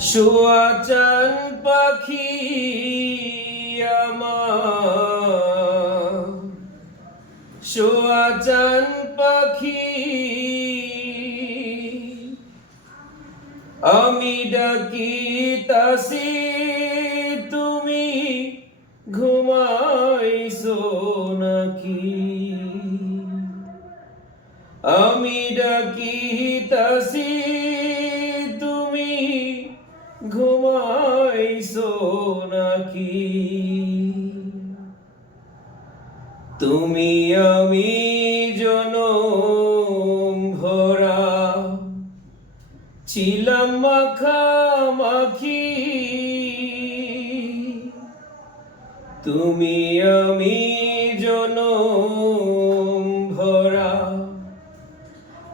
সুয়াচান পাখি আমার, সুয়াচান পাখি আমি ডাকিতাছি তুমি ঘুমাইছো নাকি? আমি ডাকিতাছি তুমি ঘুমাইছো নাকি? তুমি আমি জনম ভরা ছিলাম মাখামাখি, তুমি আমি জনম ভরা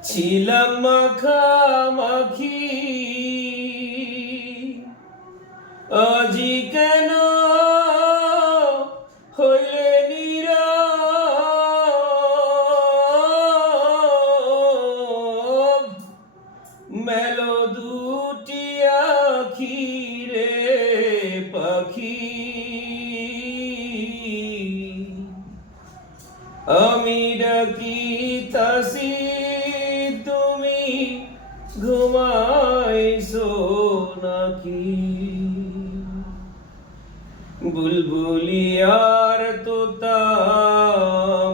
ছিলাম মাখামাখি। আজি কেন হইলে নীরব, মেলো দুটি আখি রে পাখি। আমি ডাকিতাছি তুমি ঘুমাইছো নাকি? বুলবুলিয়ার তোতা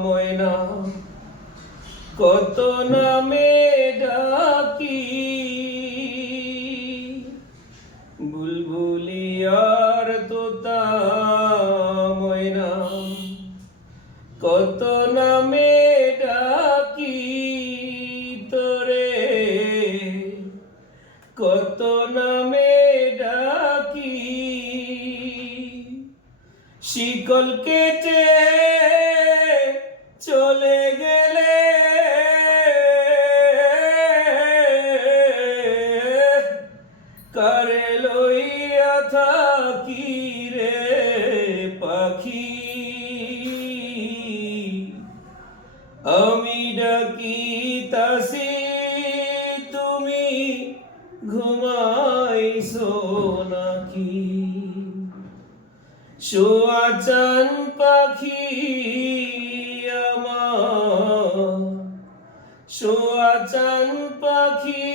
ময়না কত নামে ডাকি, বুলবুলিয়ার তোতা ময়না কত নামে ডাকি তোরে, কত নামে ডাকি। শিকল কেটে চলে গেলে কারে লইয়া থাকি রে পাখি। আমি ডাকিতাছি তুমি ঘুমাইছো নাকি? সুয়াচান পাখি আমার, সুয়াচান পাখি।